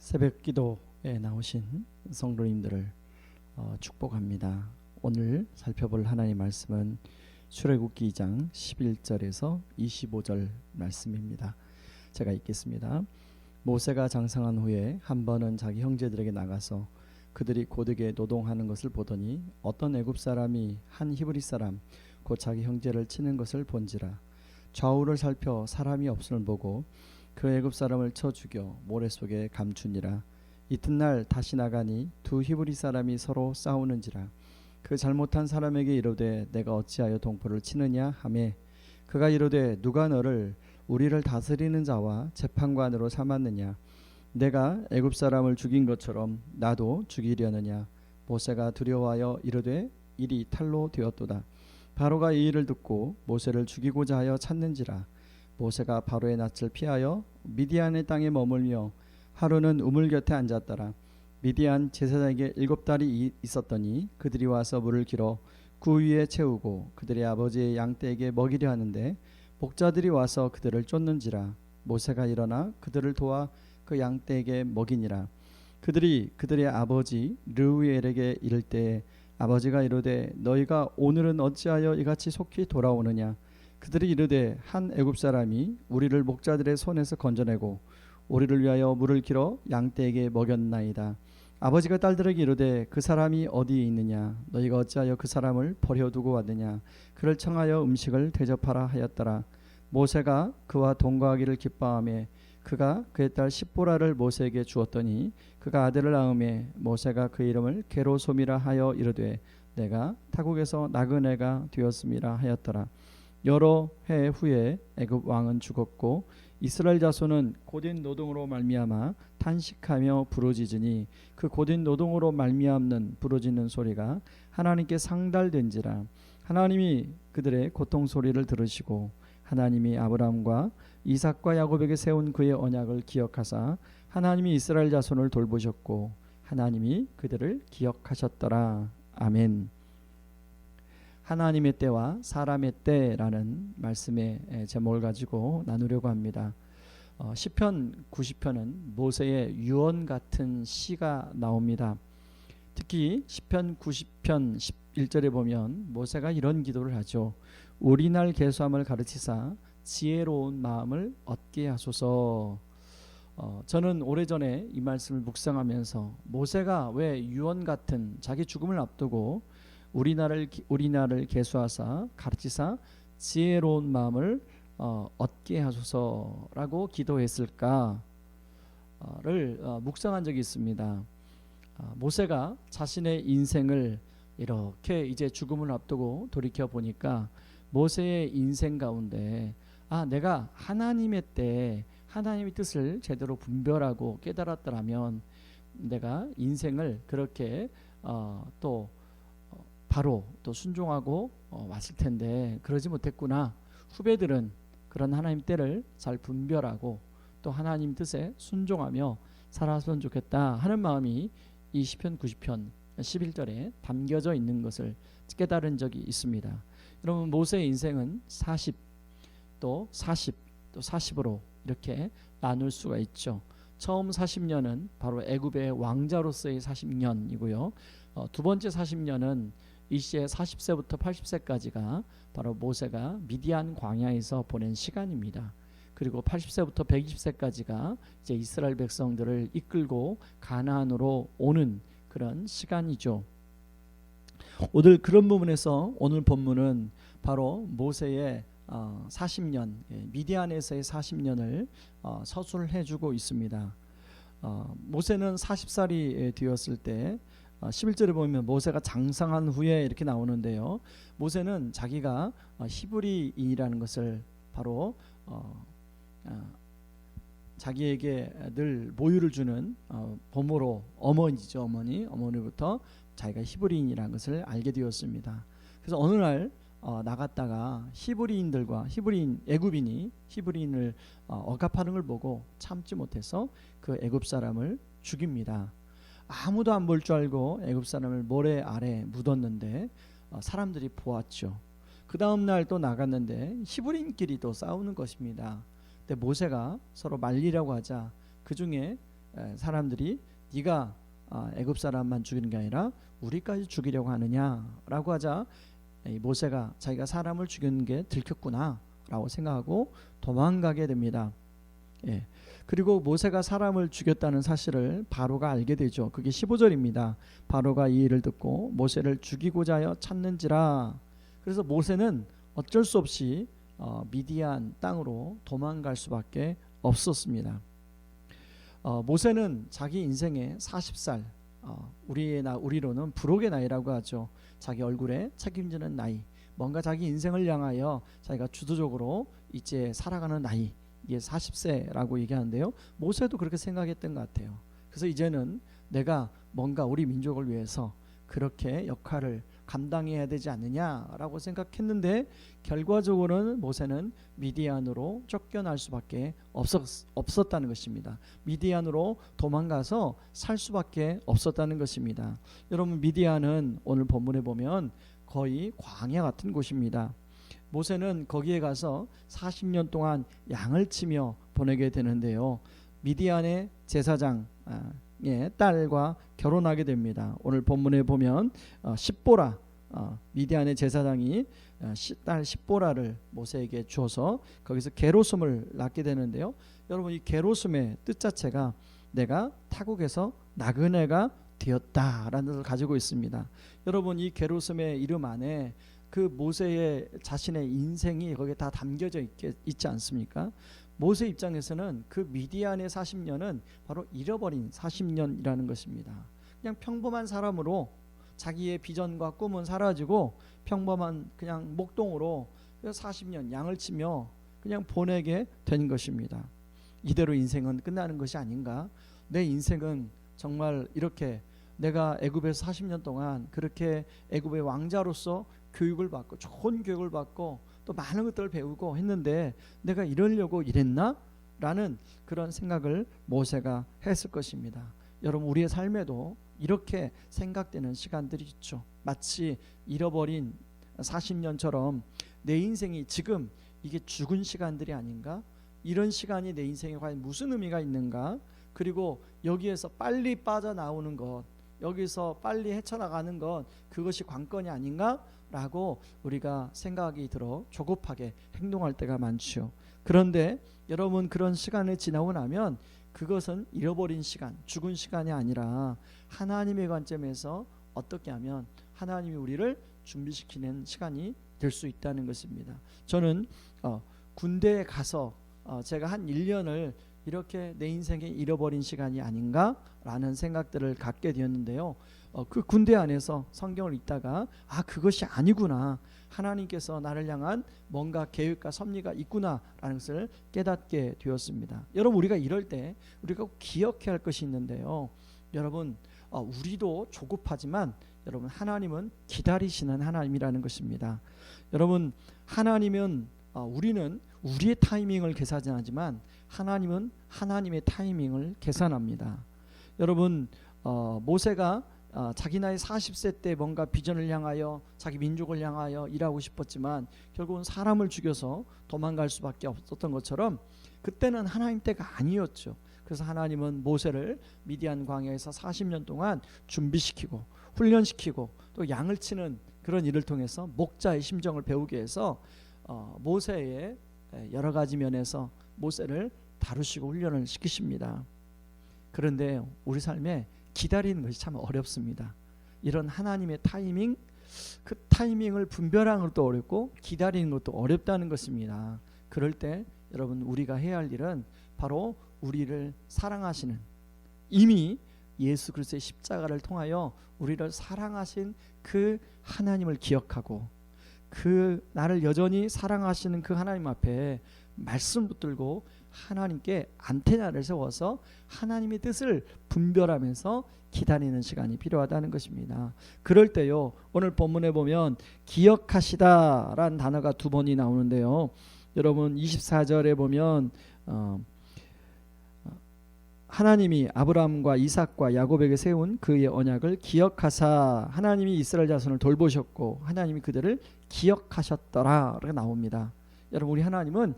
새벽 기도에 나오신 성도님들을 축복합니다. 오늘 살펴볼 하나님의 말씀은 출애굽기 2장 11절에서 25절 말씀입니다. 제가 읽겠습니다. 모세가 장성한 후에 한 번은 자기 형제들에게 나가서 그들이 고되게 노동하는 것을 보더니 어떤 애굽 사람이 한 히브리 사람 곧 자기 형제를 치는 것을 본지라. 좌우를 살펴 사람이 없음을 보고 그 애굽 사람을 쳐 죽여 모래 속에 감추니라. 이튿날 다시 나가니 두 히브리 사람이 서로 싸우는지라. 그 잘못한 사람에게 이르되 내가 어찌하여 동포를 치느냐 하매 그가 이르되 누가 너를 우리를 다스리는 자와 재판관으로 삼았느냐. 내가 애굽 사람을 죽인 것처럼 나도 죽이려느냐. 모세가 두려워하여 이르되 일이 탈로 되었도다. 바로가 이 일을 듣고 모세를 죽이고자 하여 찾는지라. 모세가 바로의 낯을 피하여 미디안의 땅에 머물며 하루는 우물 곁에 앉았더라. 미디안 제사장에게 7달이 있었더니 그들이 와서 물을 길어 구 위에 채우고 그들의 아버지의 양떼에게 먹이려 하는데 목자들이 와서 그들을 쫓는지라. 모세가 일어나 그들을 도와 그 양떼에게 먹이니라. 그들이 그들의 아버지 르우엘에게 이를 때에 아버지가 이르되 너희가 오늘은 어찌하여 이같이 속히 돌아오느냐. 그들이 이르되 한 애굽 사람이 우리를 목자들의 손에서 건져내고 우리를 위하여 물을 길어 양떼에게 먹였나이다. 아버지가 딸들에게 이르되 그 사람이 어디에 있느냐. 너희가 어찌하여 그 사람을 버려두고 왔느냐. 그를 청하여 음식을 대접하라 하였더라. 모세가 그와 동거하기를 기뻐하며 그가 그의 딸 십보라를 모세에게 주었더니 그가 아들을 낳음에 모세가 그 이름을 게로솜이라 하여 이르되 내가 타국에서 나그네가 되었음이라 하였더라. 여러 해 후에 애굽 왕은 죽었고 이스라엘 자손은 고된 노동으로 말미암아 탄식하며 부르짖으니 그 고된 노동으로 말미암는 부르짖는 소리가 하나님께 상달된지라. 하나님이 그들의 고통 소리를 들으시고 하나님이 아브라함과 이삭과 야곱에게 세운 그의 언약을 기억하사 하나님이 이스라엘 자손을 돌보셨고 하나님이 그들을 기억하셨더라. 아멘. 하나님의 때와 사람의 때라는 말씀의 제목을 가지고 나누려고 합니다. 시편 90편은 모세의 유언 같은 시가 나옵니다. 특히 시편 90편 11절에 보면 모세가 이런 기도를 하죠. 우리날 계수함을 가르치사 지혜로운 마음을 얻게 하소서. 저는 오래전에 이 말씀을 묵상하면서 모세가 왜 유언 같은 자기 죽음을 앞두고 우리나를 계수하사 가르치사 지혜로운 마음을 얻게 하소서라고 기도했을까를 묵상한 적이 있습니다. 모세가 자신의 인생을 이렇게 이제 죽음을 앞두고 돌이켜 보니까 모세의 인생 가운데 내가 하나님의 때 하나님의 뜻을 제대로 분별하고 깨달았더라면 내가 인생을 그렇게 또 바로 또 순종하고 왔을 텐데 그러지 못했구나. 후배들은 그런 하나님 때를 잘 분별하고 또 하나님 뜻에 순종하며 살았으면 좋겠다 하는 마음이 이 시편 90편 11절에 담겨져 있는 것을 깨달은 적이 있습니다. 여러분, 모세의 인생은 40, 또 40, 또 40으로 이렇게 나눌 수가 있죠. 처음 40년은 바로 애굽의 왕자로서의 40년이고요. 두 번째 40년은 이 시의 40세부터 80세까지가 바로 모세가 미디안 광야에서 보낸 시간입니다. 그리고 80세부터 120세까지가 이제 이스라엘 백성들을 이끌고 가나안으로 오는 그런 시간이죠. 오늘 그런 부분에서 오늘 본문은 바로 모세의 40년, 미디안에서의 40년을 서술해 주고 있습니다. 모세는 40살이 되었을 때 11절에 보면 모세가 장성한 후에 이렇게 나오는데요. 모세는 자기가 히브리인이라는 것을 바로 자기에게 늘 모유를 주는 보모로 어머니죠. 어머니부터 자기가 히브리인이라는 것을 알게 되었습니다. 그래서 어느 날 나갔다가 애굽인이 히브리인을 억압하는 걸 보고 참지 못해서 그 애굽 사람을 죽입니다. 아무도 안 볼 줄 알고 애굽 사람을 모래 아래 묻었는데 사람들이 보았죠. 그 다음 날 또 나갔는데 히브리인끼리 또 싸우는 것입니다. 근데 모세가 서로 말리려고 하자 그 중에 사람들이 네가 애굽 사람만 죽이는 게 아니라 우리까지 죽이려고 하느냐라고 하자 모세가 자기가 사람을 죽이는 게 들켰구나라고 생각하고 도망가게 됩니다. 예. 그리고 모세가 사람을 죽였다는 사실을 바로가 알게 되죠. 그게 15절입니다. 바로가 이 일을 듣고 모세를 죽이고자 하여 찾는지라. 그래서 모세는 어쩔 수 없이 미디안 땅으로 도망갈 수밖에 없었습니다. 모세는 자기 인생의 40살, 우리로는 부록의 나이라고 하죠. 자기 얼굴에 책임지는 나이, 뭔가 자기 인생을 향하여 자기가 주도적으로 이제 살아가는 나이, 이게 40세라고 얘기하는데요. 모세도 그렇게 생각했던 것 같아요. 그래서 이제는 내가 뭔가 우리 민족을 위해서 그렇게 역할을 감당해야 되지 않느냐라고 생각했는데 결과적으로는 모세는 미디안으로 쫓겨날 수밖에 없었다는 것입니다. 미디안으로 도망가서 살 수밖에 없었다는 것입니다. 여러분, 미디안은 오늘 본문에 보면 거의 광야 같은 곳입니다. 모세는 거기에 가서 40년 동안 양을 치며 보내게 되는데요. 미디안의 제사장 딸과 결혼하게 됩니다. 오늘 본문에 보면 십보라, 미디안의 제사장이 딸 십보라를 모세에게 주어서 거기서 게로솜을 낳게 되는데요. 여러분, 이 게로솜의 뜻 자체가 내가 타국에서 나그네가 되었다라는 뜻을 가지고 있습니다. 여러분, 이 게로솜의 이름 안에 그 모세의 자신의 인생이 거기에 다 담겨져 있지 않습니까? 모세 입장에서는 그 미디안의 40년은 바로 잃어버린 40년이라는 것입니다. 그냥 평범한 사람으로 자기의 비전과 꿈은 사라지고 평범한 그냥 목동으로 40년 양을 치며 그냥 보내게 된 것입니다. 이대로 인생은 끝나는 것이 아닌가? 내 인생은 정말 이렇게 내가 애굽에서 40년 동안 그렇게 애굽의 왕자로서 교육을 받고 좋은 교육을 받고 또 많은 것들을 배우고 했는데 내가 이러려고 이랬나? 라는 그런 생각을 모세가 했을 것입니다. 여러분, 우리의 삶에도 이렇게 생각되는 시간들이 있죠. 마치 잃어버린 40년처럼 내 인생이 지금 이게 죽은 시간들이 아닌가? 이런 시간이 내 인생에 과연 무슨 의미가 있는가? 그리고 여기에서 빨리 빠져나오는 것, 여기서 빨리 헤쳐나가는 것, 그것이 관건이 아닌가? 라고 우리가 생각이 들어 조급하게 행동할 때가 많죠. 그런데 여러분, 그런 시간을 지나고 나면 그것은 잃어버린 시간, 죽은 시간이 아니라 하나님의 관점에서 어떻게 하면 하나님이 우리를 준비시키는 시간이 될 수 있다는 것입니다. 저는 군대에 가서 제가 한 1년을 이렇게 내 인생에 잃어버린 시간이 아닌가라는 생각들을 갖게 되었는데요. 그 군대 안에서 성경을 읽다가 그것이 아니구나, 하나님께서 나를 향한 뭔가 계획과 섭리가 있구나라는 것을 깨닫게 되었습니다. 여러분, 우리가 이럴 때 우리가 꼭 기억해야 할 것이 있는데요. 여러분, 우리도 조급하지만 여러분, 하나님은 기다리시는 하나님이라는 것입니다. 여러분, 하나님은 우리는 우리의 타이밍을 계산하지만 하나님은 하나님의 타이밍을 계산합니다. 여러분, 모세가 자기 나이 40세 때 뭔가 비전을 향하여 자기 민족을 향하여 일하고 싶었지만 결국은 사람을 죽여서 도망갈 수밖에 없었던 것처럼 그때는 하나님 때가 아니었죠. 그래서 하나님은 모세를 미디안 광야에서 40년 동안 준비시키고 훈련시키고 또 양을 치는 그런 일을 통해서 목자의 심정을 배우게 해서 모세의 여러 가지 면에서 모세를 다루시고 훈련을 시키십니다. 그런데 우리 삶에 기다리는 것이 참 어렵습니다. 이런 하나님의 타이밍, 그 타이밍을 분별하는 것도 어렵고 기다리는 것도 어렵다는 것입니다. 그럴 때 여러분, 우리가 해야 할 일은 바로 우리를 사랑하시는, 이미 예수 그리스도의 십자가를 통하여 우리를 사랑하신 그 하나님을 기억하고 그 나를 여전히 사랑하시는 그 하나님 앞에 말씀 붙들고 하나님께 안테나를 세워서 하나님의 뜻을 분별하면서 기다리는 시간이 필요하다는 것입니다. 그럴 때요, 오늘 본문에 보면 기억하시다라는 단어가 2번이 나오는데요. 여러분, 24절에 보면 하나님이 아브라함과 이삭과 야곱에게 세운 그의 언약을 기억하사 하나님이 이스라엘 자손을 돌보셨고 하나님이 그들을 기억하셨더라 라고 나옵니다. 여러분, 우리 하나님은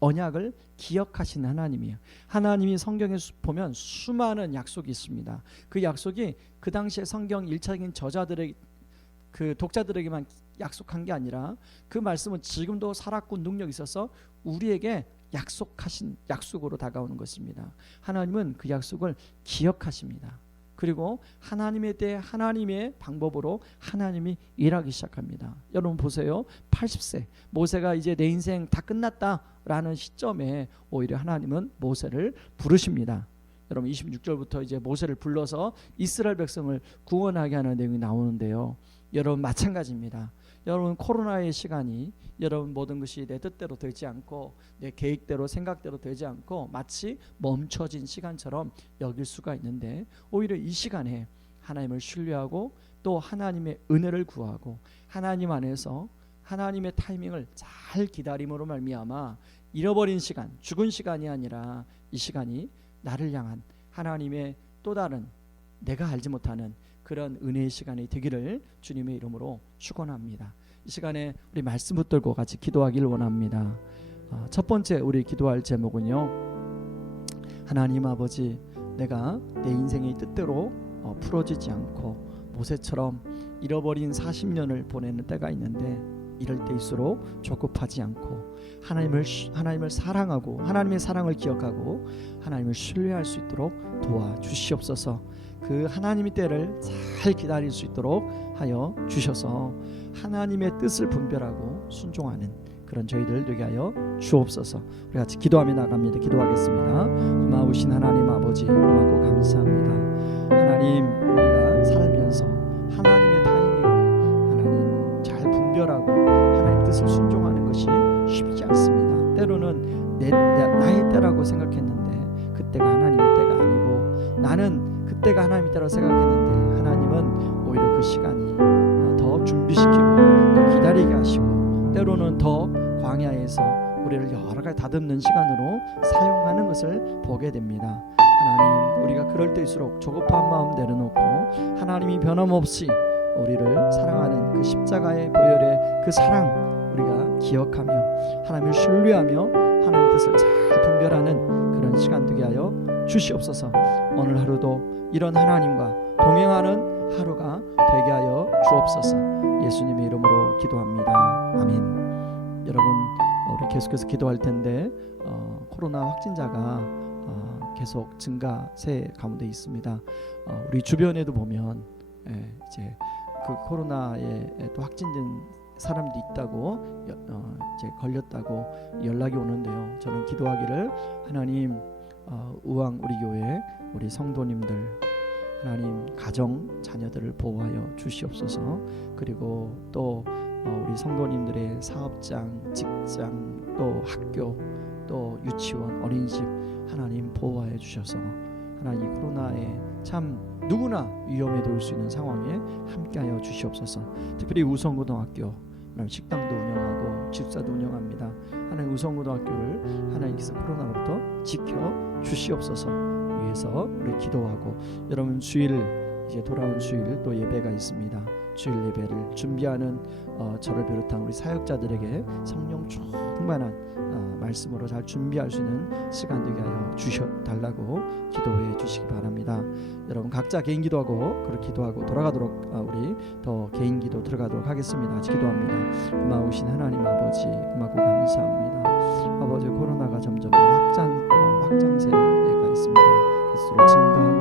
언약을 기억하시는 하나님이에요. 하나님이 성경에 보면 수많은 약속이 있습니다. 그 약속이 그 당시에 성경 1차적인 저자들의 그 독자들에게만 약속한 게 아니라 그 말씀은 지금도 살았고 능력이 있어서 우리에게 약속하신 약속으로 다가오는 것입니다. 하나님은 그 약속을 기억하십니다. 그리고 하나님에 대해 하나님의 방법으로 하나님이 일하기 시작합니다. 여러분 보세요. 80세 모세가 이제 내 인생 다 끝났다라는 시점에 오히려 하나님은 모세를 부르십니다. 여러분 26절부터 이제 모세를 불러서 이스라엘 백성을 구원하게 하는 내용이 나오는데요. 여러분 마찬가지입니다. 여러분 코로나의 시간이 여러분 모든 것이 내 뜻대로 되지 않고 내 계획대로 생각대로 되지 않고 마치 멈춰진 시간처럼 여길 수가 있는데 오히려 이 시간에 하나님을 신뢰하고 또 하나님의 은혜를 구하고 하나님 안에서 하나님의 타이밍을 잘 기다림으로 말미암아 잃어버린 시간, 죽은 시간이 아니라 이 시간이 나를 향한 하나님의 또 다른 내가 알지 못하는 그런 은혜의 시간이 되기를 주님의 이름으로 축원합니다. 이 시간에 우리 말씀 붙들고 같이 기도하기를 원합니다. 첫 번째 우리 기도할 제목은요, 하나님 아버지, 내가 내 인생의 뜻대로 풀어지지 않고 모세처럼 잃어버린 40년을 보내는 때가 있는데 이럴 때일수록 조급하지 않고 하나님을 사랑하고 하나님의 사랑을 기억하고 하나님을 신뢰할 수 있도록 도와주시옵소서. 그 하나님의 때를 잘 기다릴 수 있도록 하여 주셔서 하나님의 뜻을 분별하고 순종하는 그런 저희들 되게 하여 주옵소서. 우리 같이 기도하며 나갑니다. 기도하겠습니다. 고마우신 하나님 아버지, 고맙고 감사합니다. 하나님, 우리가 살면서 하나님의 타이밍을 하나님 잘 분별하고 하나님 뜻을 순종하는 것이 쉽지 않습니다. 때로는 나의 때라고 생각했는데 그때가 하나님의 때가 아니고, 나는 그때가 하나님의 때라고 생각했는데 하나님은 오히려 그 시간이 더 준비시키고 더 기다리게 하시고 때로는 더 광야에서 우리를 여러 가지 다듬는 시간으로 사용하는 것을 보게 됩니다. 하나님, 우리가 그럴 때일수록 조급한 마음 내려놓고 하나님이 변함없이 우리를 사랑하는 그 십자가의 보혈의 그 사랑 우리가 기억하며 하나님을 신뢰하며 하나님의 뜻을 잘 분별하는 그런 시간 되게 하여 주시옵소서. 오늘 하루도 이런 하나님과 동행하는 하루가 되게 하여 주옵소서. 예수님의 이름으로 기도합니다. 아멘. 여러분, 우리 계속해서 기도할 텐데 코로나 확진자가 계속 증가세 가운데 있습니다. 우리 주변에도 보면 이제 그 코로나에 또 확진된 사람도 있다고 이제 걸렸다고 연락이 오는데요. 저는 기도하기를 하나님, 우왕 우리 교회 우리 성도님들 하나님 가정 자녀들을 보호하여 주시옵소서. 그리고 또 우리 성도님들의 사업장, 직장, 또 학교, 또 유치원, 어린이집 하나님 보호하여 주셔서 하나님 이 코로나에 참 누구나 위험에 놓일 수 있는 상황에 함께하여 주시옵소서. 특별히 우성고등학교 식당도 운영하고 기숙사도 운영합니다. 하나님 우성고등학교를 하나님께서 코로나로부터 지켜 주시옵소서 위해서 우리 기도하고, 여러분 주일 이제 돌아온 주일 또 예배가 있습니다. 주일 예배를 준비하는 저를 비롯한 우리 사역자들에게 성령 충만한 말씀으로 잘 준비할 수 있는 시간 되게 하여 주셔달라고 기도해 주시기 바랍니다. 여러분 각자 개인 기도하고 그렇게 기도하고 돌아가도록 우리 더 개인 기도 들어가도록 하겠습니다. 같이 기도합니다. 고마우신 하나님 아버지, 고맙고 감사합니다. 아버지, 코로나가 점점 확장세가 있습니다. 계속 증가하고